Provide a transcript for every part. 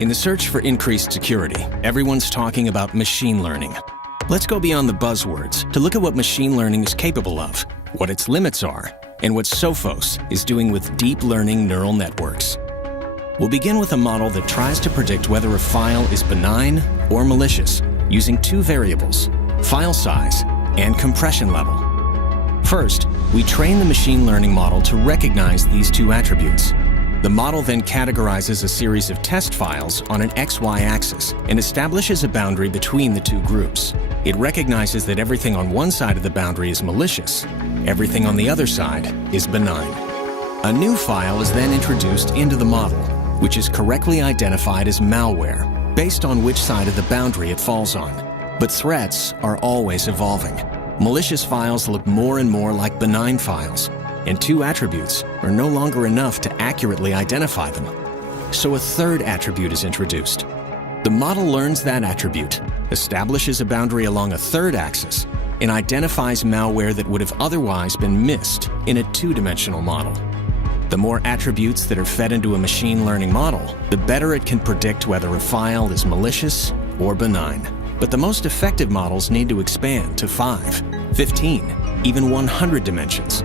In the search for increased security, everyone's talking about machine learning. Let's go beyond the buzzwords to look at what machine learning is capable of, what its limits are, and what Sophos is doing with deep learning neural networks. We'll begin with a model that tries to predict whether a file is benign or malicious using two variables, file size and compression level. First, we train the machine learning model to recognize these two attributes. The model then categorizes a series of test files on an XY axis and establishes a boundary between the two groups. It recognizes that everything on one side of the boundary is malicious, everything on the other side is benign. A new file is then introduced into the model, which is correctly identified as malware, based on which side of the boundary it falls on. But threats are always evolving. Malicious files look more and more like benign files, and two attributes are no longer enough to accurately identify them. So a third attribute is introduced. The model learns that attribute, establishes a boundary along a third axis, and identifies malware that would have otherwise been missed in a two-dimensional model. The more attributes that are fed into a machine learning model, the better it can predict whether a file is malicious or benign. But the most effective models need to expand to 5, 15, even 100 dimensions.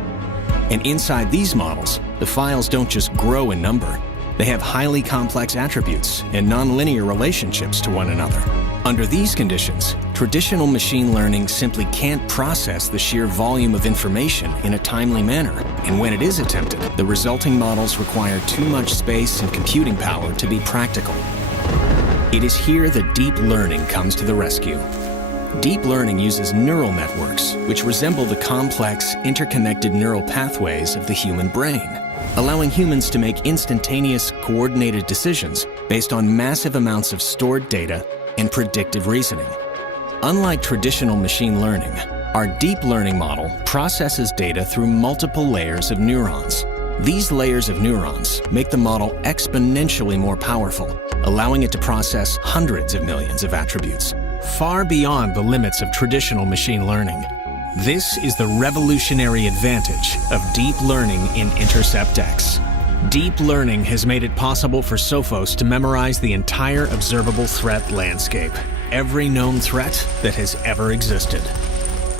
And inside these models, the files don't just grow in number. They have highly complex attributes and nonlinear relationships to one another. Under these conditions, traditional machine learning simply can't process the sheer volume of information in a timely manner. And when it is attempted, the resulting models require too much space and computing power to be practical. It is here that deep learning comes to the rescue. Deep learning uses neural networks, which resemble the complex, interconnected neural pathways of the human brain, allowing humans to make instantaneous, coordinated decisions based on massive amounts of stored data and predictive reasoning. Unlike traditional machine learning, our deep learning model processes data through multiple layers of neurons. These layers of neurons make the model exponentially more powerful, allowing it to process hundreds of millions of attributes, far beyond the limits of traditional machine learning. This is the revolutionary advantage of deep learning in Intercept X. Deep learning has made it possible for Sophos to memorize the entire observable threat landscape, every known threat that has ever existed.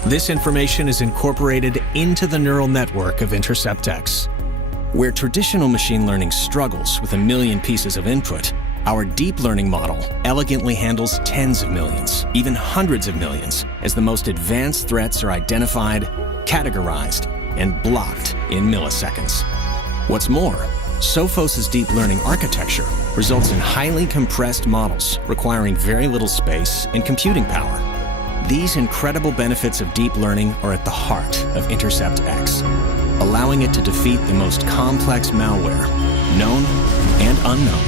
This information is incorporated into the neural network of Intercept X. Where traditional machine learning struggles with a million pieces of input, our deep learning model elegantly handles tens of millions, even hundreds of millions, as the most advanced threats are identified, categorized, and blocked in milliseconds. What's more, Sophos' deep learning architecture results in highly compressed models requiring very little space and computing power. These incredible benefits of deep learning are at the heart of Intercept X, allowing it to defeat the most complex malware, known and unknown.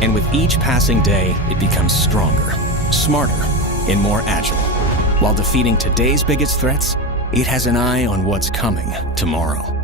And with each passing day, it becomes stronger, smarter, and more agile. While defeating today's biggest threats, it has an eye on what's coming tomorrow.